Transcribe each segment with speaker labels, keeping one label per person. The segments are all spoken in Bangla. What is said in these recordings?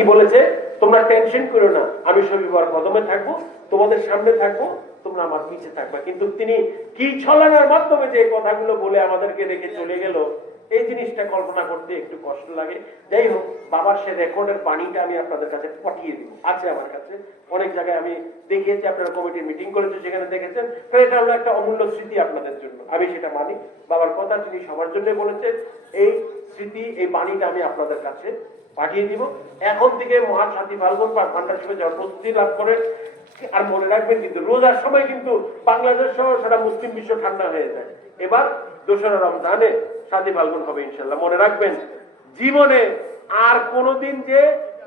Speaker 1: কি বলেছে? তোমরা টেনশন করো না, আমি শনিবার কদমে থাকব, তোমাদের সামনে থাকব, তোমরা আমার পিছে থাকবা। কিন্তু তিনি কি ছলনার মাধ্যমে যে কথাগুলো বলে আমাদেরকে রেখে চলে গেল, এই জিনিসটা কল্পনা করতে একটু কষ্ট লাগে। যাই হোক, বাবার সে রেকর্ডের পানিটা আমি আপনাদের কাছে পাঠিয়ে দিব। আছে আমার কাছে। অনেক জায়গায় আমি দেখিয়েছি, আপনারা কমিটির মিটিং করেছে, সেখানে দেখেছেন। তো এটা হলো একটা অমূল্য স্মৃতি আপনাদের জন্য। আমি সেটা মানি। বাবার কথা তিনি সবার জন্য বলেছেন। এই স্মৃতি এই বাণীটা আমি আপনাদের কাছে পাঠিয়ে দিব। এখন থেকে মহান শান্তি ফাল্গুন বা ভান্ডার হিসেবে যাওয়ার প্রস্তুতি লাভ করে। আর মনে রাখবেন কিন্তু, রোজার সময় কিন্তু বাংলাদেশ সহ সারা মুসলিম বিশ্ব ঠান্ডা হয়ে যায়। এবার দোসরা রমজানে শান্তি ফাল্গুন হবে ইনশাল্লাহ মনে রাখবেন, জীবনে আর কোনোদিন যে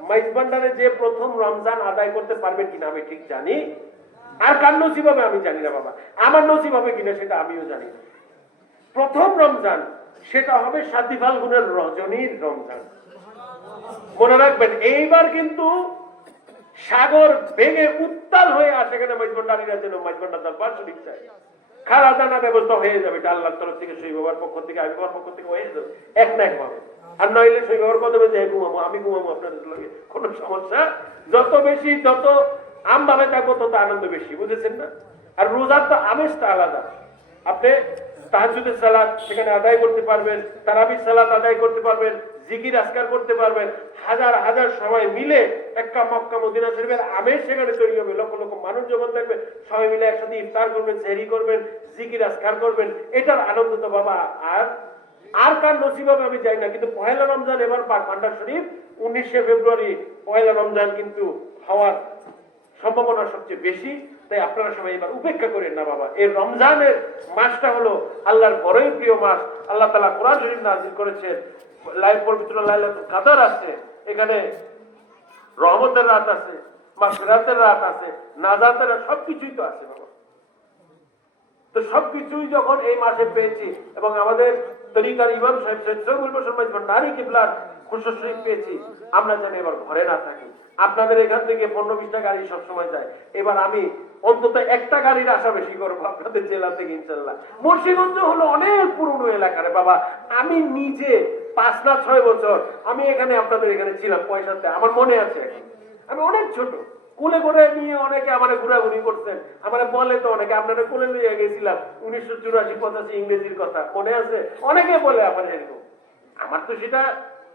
Speaker 1: মাইজ ভান্ডারে যে প্রথম রমজান আদায় করতে পারবেন কিনা আমি ঠিক জানি। আর কার নসিব হবে আমি জানি না বাবা। আমার নসিব হবে কিনা সেটা আমিও জানি। প্রথম রমজান সেটা হবে সাতী ফাল্গুনের রজনীর রমজান। মনে রাখবেন, এইবার কিন্তু সাগর ভেঙে উত্তাল হয়ে আসে কেন মাইজবন্ডারীরা যেন মাইজবন্ডার দরবার শরীফ চায়। দানা ব্যবস্থা হয়ে যাবে, এটা তরফ থেকে সই বাবার পক্ষ থেকে আমি বাবার পক্ষ থেকে হয়ে যাবে, এক না এক ভাবে। আর নইলে সই বাবার কদমে যে ঘুমাবো, আমি ঘুমাবো আপনাদের লগে, কোনো সমস্যা? যত বেশি, যত আম ভাবে থাকব, তত আনন্দ বেশি, বুঝেছেন না? আর রোজার তো আমেজটা আলাদা। আপনি তাহাজুদের সালাদ সেখানে আদায় করতে পারবেন, তারাবির সালাত আদায় করতে পারবেন, জিকির আজকার করতে পারবেন, হাজার হাজার সময় মিলে একটা মক্কা মদিনা শরীফের আমেজ সেখানে তৈরি হবে। লক্ষ লক্ষ মানুষ যখন দেখবেন সবাই মিলে একসাথে ইফতার করবেন, সেহরি করবেন, জিকির আজকার করবেন। এটার আনন্দ তো বাবা, আর আর কার নসিব হবে আমি জানি না, কিন্তু পয়লা রমজান এবার পাক ভান্ডার শরীফ, উনিশে ফেব্রুয়ারি পয়লা রমজান কিন্তু হওয়ার সম্ভাবনা সবচেয়ে বেশি। তাই আপনারা সবাই এবার উপেক্ষা করেন না বাবা। এই রমজানের মাসটা হলো আল্লাহর বড়ই প্রিয় মাস। আল্লাহ তালা কোরআন শরীফ নাজির করেছেন। লাইভ পবিত্র লাইলাতুল কাদার আছে। এখানে রহমতের রাত আছে মাসরাতের রাত আছে, নাজাতের সবকিছুই তো আছে বাবা। তো সবকিছুই যখন এই মাসে পেয়েছি এবং আমাদের তরিকার ইমাম সাহেব সৈয়দ মাইজ ভান্ডারি কিবলার শরীফ পেয়েছি, আমরা যেন এবার ঘরে না থাকি। আপনাদের এখান থেকে পনেরো বিশটা গাড়ি সবসময় যায়। এবার আমি অন্তত একটা গাড়ির আশা বেশি করব আপনাদের জেলা থেকে, ইনশাল্লাহ। মুন্সিগঞ্জ হলো অনেক পুরনো এলাকারে বাবা। আমি নিজে পাঁচ না ছয় বছর আমি এখানে আপনাদের এখানে ছিলাম পয়সাতে, আমার মনে আছে। আমি অনেক ছোট। কোলে করে নিয়ে অনেকে আমার ঘোরাঘুরি করতেন আমার বলে তো অনেকে, আপনারা কোলে নিয়ে গেছিলাম। উনিশশো চুরাশি পঁচাশি ইংরেজির কথা, মনে আছে? অনেকে বলে আমার এরকম। আমার তো সেটা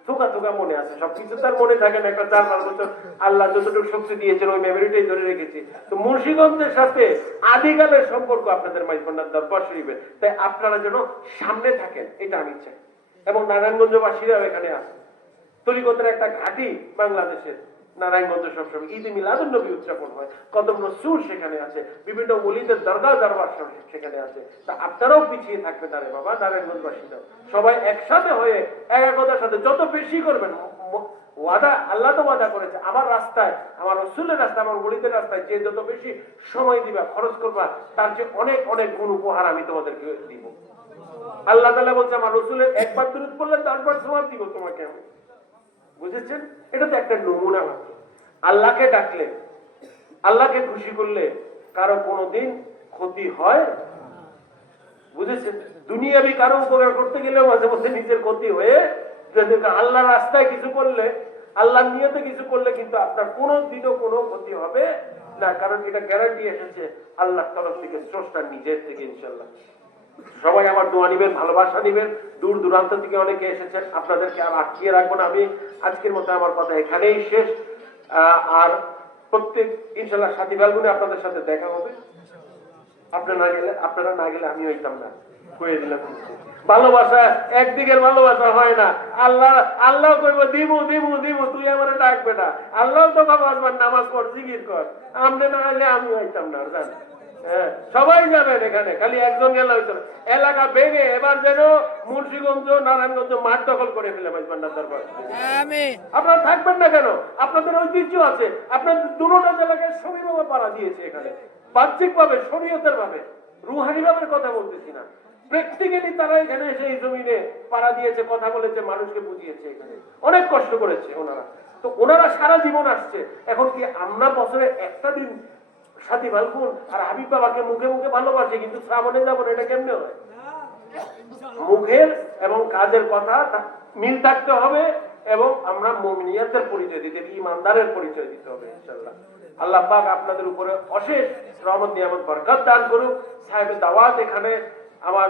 Speaker 1: থোকা থোকা মনে আছে, সবকিছু তার মনে থাকে না, একটা চার পাঁচ বছর আল্লাহ যতটুকু শক্তি দিয়েছেন, ওই মেমোরিটাই ধরে রেখেছি। তো মুন্সিগঞ্জের সাথে আদিকালের সম্পর্ক আপনাদের মাইজভান্ডার দরবার শরীফের তাই আপনারা যেন সামনে থাকেন, এটা আমি চাই। এবং নারায়ণগঞ্জবাসীরাও এখানে আছে তলিগতের একটা ঘাটি বাংলাদেশের। নারায়ণগঞ্জ সবসময়। ঈদ মিলাদুল নবী উদযাপন হয়। কদম রসুল সেখানে আছে। বিভিন্ন ওলিদের দরগা দরবার সেখানে আছে। তা আপনারাও পিছিয়ে থাকবেন তারে বাবা নারায়ণগঞ্জবাসীরাও সবাই একসাথে হয়ে একাগ্রতার সাথে যত বেশি করবেন ওয়াদা, আল্লাহ তো ওয়াদা করেছে। আমার রাস্তায়, আমার রসুলের রাস্তায়, আমার ওলিদের রাস্তায় যে যত বেশি সময় দিবা, খরচ করবা, তার চেয়ে অনেক অনেক গুণ উপহার আমি তোমাদেরকে দিব। আল্লাহ তাআলা বলছে, আমার রসুলের একবার দূরত পড়লে দশবার সমান দিব তোমাকে আমি। বুঝেছেন? এটা তো একটা নমুনা মাত্র। আল্লাহকে ডাকলে, আল্লাহকে খুশি করলে কারও কোনোদিন ক্ষতি হয়? বুঝেছেন? দুনিয়াবি কারও উপকার করতে গেলে মাঝে মধ্যে নিজের ক্ষতি হয়ে আল্লাহ রাস্তায় কিছু করলে, আল্লাহর নিয়তে কিছু করলে কিন্তু আপনার কোনো দিনও কোনো ক্ষতি হবে না। কারণ এটা গ্যারান্টি এসেছে আল্লাহর তরফ থেকে স্রষ্টার নিজের থেকে ইনশাল্লাহ সবাই আমার দোয়া নিবেন ভালোবাসা নিবেন। দূর দূরান্ত থেকে অনেকে এসেছেন আপনাদেরকে আর আটকিয়ে রাখব না আমি। আজকের মতো আমার কথা এখানেই শেষ। আর প্রত্যেক ইনশাল্লাহ সাথী ফাল্গুনে আপনাদের সাথে দেখা হবে। আপনারা না গেলে আপনারা না গেলে আমি হইতাম না। ভালোবাসা একদিকের ভালোবাসা হয় না। আল্লাহ আল্লাহ কইব দিবু দিবু দিবু তুই আমার ডাকবে না। আল্লাহ তো বাবা নামাজ পড় জিগির কর। আমনে না হলে আমি হইতাম না জান? হ্যাঁ, যাবেন এখানে খালি একজন গেলে এলাকা ভেঙে এবার যেন মুন্সিগঞ্জ নারায়ণগঞ্জ মাঠ দখল করে ফেলে মাইজবান্ডার দরবার। আপনারা থাকবেন না কেন? আপনাদের ঐতিহ্য আছে। আপনাদের দুটা শরীর বাবা পাড়া দিয়েছে এখানে। বাহ্যিক ভাবে শরীয়তের ভাবে রুহানি ভাবে কথা বলতেছি না। প্র্যাকটিক্যালি তারা এখানে এসে এই জমিনে পাড়া দিয়েছে কথা বলেছে মানুষকে বুঝিয়েছে এখানে। অনেক কষ্ট করেছে ওনারা। তো ওনারা সারা জীবন আসছে। এখন কি আমরা বছরে একটা দিন সাথী ভালকুন আর হাবিব বাবাকে মুখে মুখে ভালোবাসে, কিন্তু শ্রাবণে যাব এটা কেমনে হয়? মুখের এবং কাজের কথা মিল থাকতে হবে এবং আমরা মমিনিয়াতের পরিচয় দিতে ইমানদারের পরিচয় দিতে হবে ইনশাল্লাহ আল্লাহ পাক আপনাদের উপরে অশেষ রহমত, নিয়ামত, বরকত দান করুক। সাহেব দাওয়াত এখানে আমার